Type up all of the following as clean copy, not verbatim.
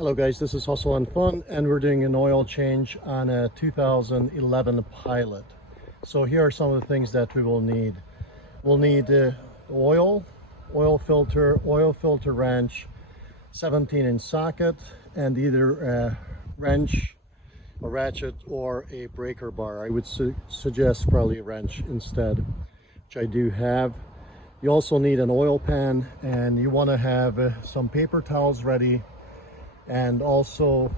Hello guys, this is Hustle and Fun, and we're doing an oil change on a 2011 Pilot. So here are some of the things that we will need. We'll need oil filter wrench, 17-inch socket, and either a wrench, a ratchet, or a breaker bar. I would suggest probably a wrench instead, which I do have. You also need an oil pan, and you want to have some paper towels ready, and also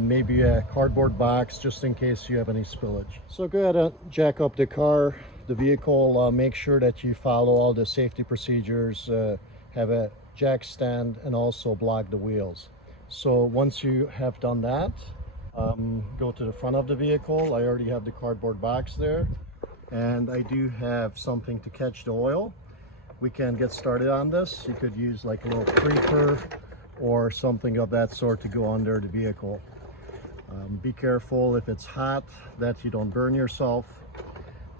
maybe a cardboard box just in case you have any spillage. So go ahead and jack up the car, the vehicle. Make sure that you follow all the safety procedures, have a jack stand, and also block the wheels. So once you have done that, go to the front of the vehicle. I already have the cardboard box there, and I do have something to catch the oil. We can get started on this. You could use like a little creeper or something of that sort to go under the vehicle. Be careful if it's hot that you don't burn yourself,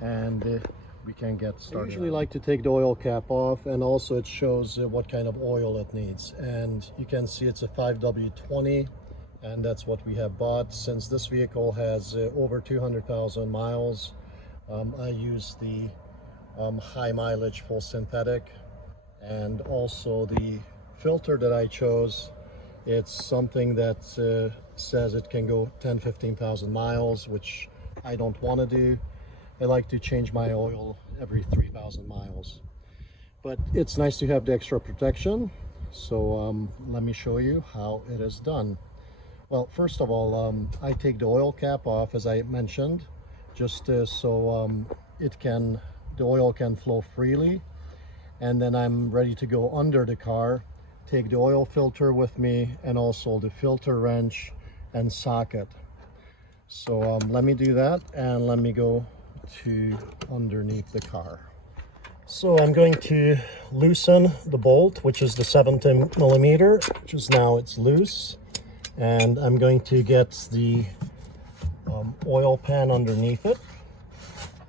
and we can get started. I usually like to take the oil cap off, and also it shows what kind of oil it needs, and you can see it's a 5W20, and that's what we have bought. Since this vehicle has over 200,000 miles, I use the high mileage full synthetic, and also the filter that I chose, it's something that says it can go 10-15,000 miles, which I don't want to do. I like to change my oil every 3,000 miles, but it's nice to have the extra protection. So let me show you how it is done. Well, first of all, I take the oil cap off, as I mentioned, just so the oil can flow freely, and then I'm ready to go under the car. Take the oil filter with me, and also the filter wrench and socket. So let me do that, and let me go to underneath the car. So I'm going to loosen the bolt, which is the 17 millimeter, which is now it's loose, and I'm going to get the oil pan underneath it.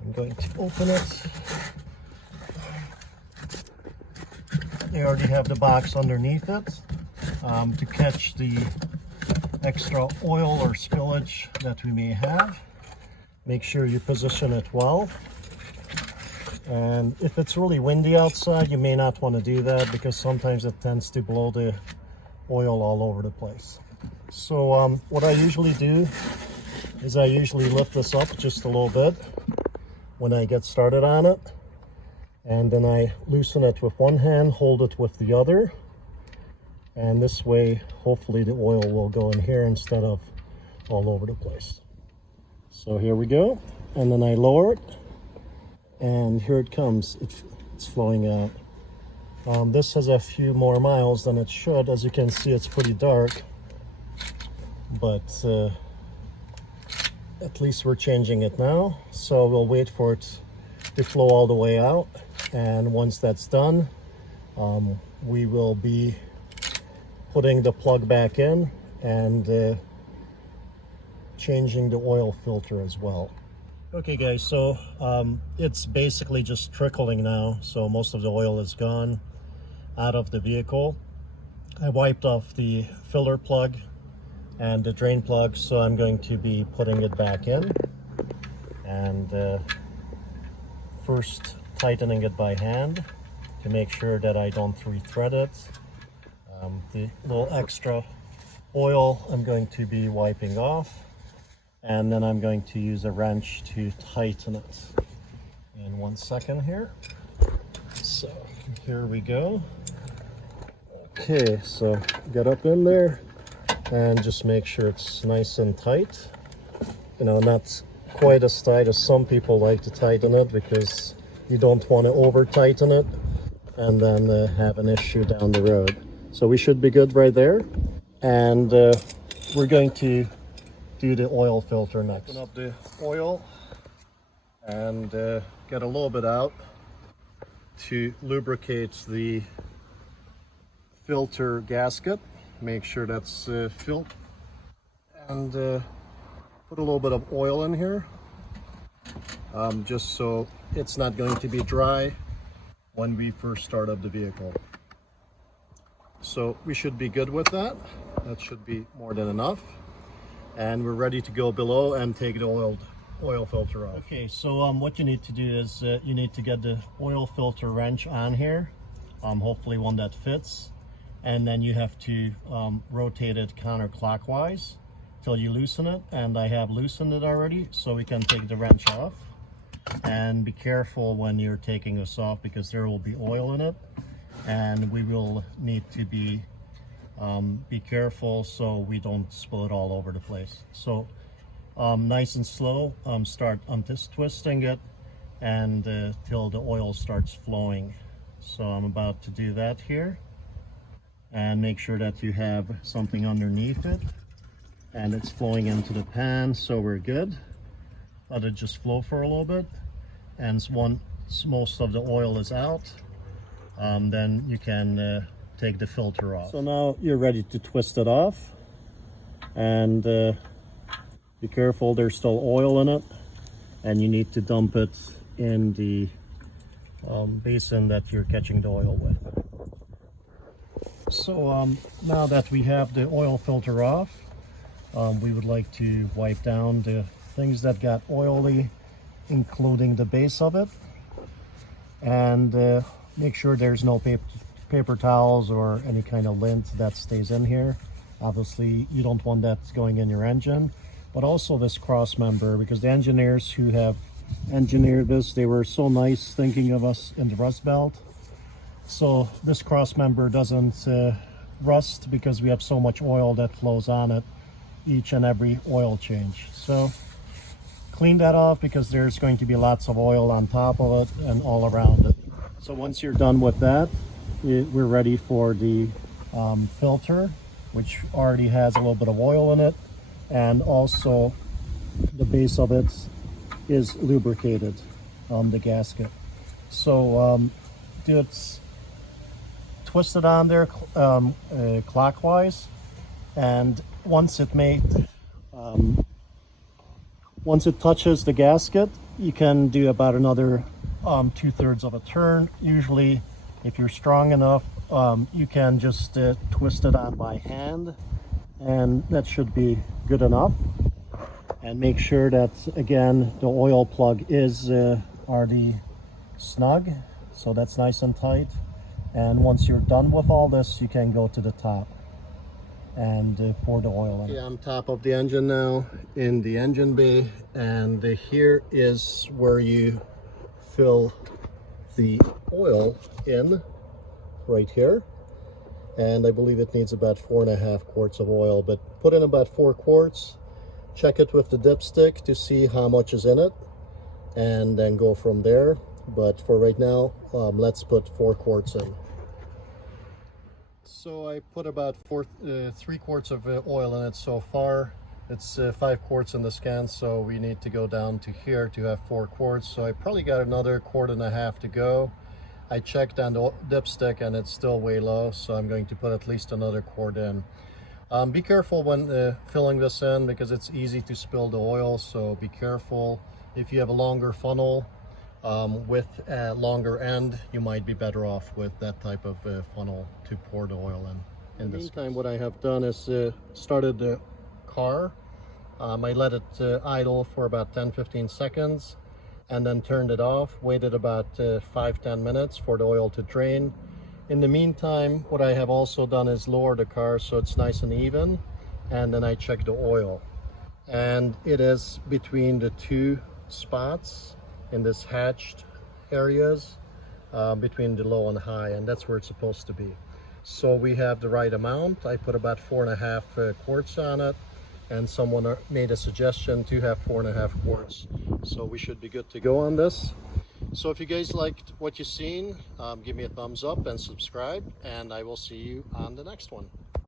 I'm going to open it. I already have the box underneath it to catch the extra oil or spillage that we may have. Make sure you position it well. And if it's really windy outside, you may not want to do that, because sometimes it tends to blow the oil all over the place. So what I usually do is I usually lift this up just a little bit when I get started on it, and then I loosen it with one hand, hold it with the other, and this way hopefully the oil will go in here instead of all over the place. So here we go, and then I lower it, and here it comes. It's flowing out. This has a few more miles than it should. As you can see, it's pretty dark, but at least we're changing it now. So we'll wait for it to flow all the way out, and once that's done, we will be putting the plug back in and changing the oil filter as well. Okay guys, so it's basically just trickling now, so most of the oil is gone out of the vehicle. I wiped off the filler plug and the drain plug, so I'm going to be putting it back in, and first tightening it by hand to make sure that I don't re-thread it. The little extra oil I'm going to be wiping off, and then I'm going to use a wrench to tighten it. In 1 second here. So here we go. Okay, so get up in there and just make sure it's nice and tight. You know, not quite as tight as some people like to tighten it, because you don't want to over tighten it and then have an issue down the road. So we should be good right there, and we're going to do the oil filter next. Open up the oil and get a little bit out to lubricate the filter gasket. Make sure that's filled, and put a little bit of oil in here, just so it's not going to be dry when we first start up the vehicle. So we should be good with that. That should be more than enough. And we're ready to go below and take the oil filter off. Okay, so what you need to do is you need to get the oil filter wrench on here, hopefully one that fits, and then you have to rotate it counterclockwise till you loosen it, and I have loosened it already, so we can take the wrench off. And be careful when you're taking this off because there will be oil in it, and we will need to be careful so we don't spill it all over the place. So nice and slow, start twisting it and till the oil starts flowing. So I'm about to do that here, and make sure that you have something underneath it and it's flowing into the pan, so we're good. Let it just flow for a little bit, and once most of the oil is out, then you can take the filter off. So now you're ready to twist it off, and be careful, there's still oil in it, and you need to dump it in the basin that you're catching the oil with. So now that we have the oil filter off, we would like to wipe down the things that got oily, including the base of it, and make sure there's no paper towels or any kind of lint that stays in here. Obviously you don't want that going in your engine, but also this cross member, because the engineers who have engineered this, they were so nice thinking of us in the rust belt, so this cross member doesn't rust because we have so much oil that flows on it each and every oil change. So clean that off because there's going to be lots of oil on top of it and all around it. So once you're done with that, we're ready for the filter, which already has a little bit of oil in it, and also the base of it is lubricated, the gasket. So twist it on there clockwise, and once it touches the gasket, you can do about another 2/3 of a turn. Usually, if you're strong enough, you can just twist it on by hand, and that should be good enough. And make sure that, again, the oil plug is already snug, so that's nice and tight. And once you're done with all this, you can go to the top and pour the oil in. Yeah, I'm top of the engine now in the engine bay, and here is where you fill the oil in, right here. And I believe it needs about 4.5 quarts of oil, but put in about 4 quarts. Check it with the dipstick to see how much is in it, and then go from there. But for right now, let's put 4 quarts in. So I put about 3 quarts of oil in it so far. It's 5 quarts in the scan, so we need to go down to here to have 4 quarts. So I probably got another 1.5 quarts to go. I checked on the dipstick and it's still way low, so I'm going to put at least another quart in. Be careful when filling this in because it's easy to spill the oil, so be careful. If you have a longer funnel with a longer end, you might be better off with that type of funnel to pour the oil in. In the meantime, what I have done is started the car. I let it idle for about 10-15 seconds and then turned it off, waited about 5-10 minutes for the oil to drain. In the meantime, what I have also done is lower the car so it's nice and even, and then I check the oil. And it is between the 2 spots in this hatched areas, between the low and high, and that's where it's supposed to be. So we have the right amount. I put about 4.5 quarts on it, and someone made a suggestion to have 4.5 quarts. So we should be good to go on this. So if you guys liked what you've seen, give me a thumbs up and subscribe, and I will see you on the next one.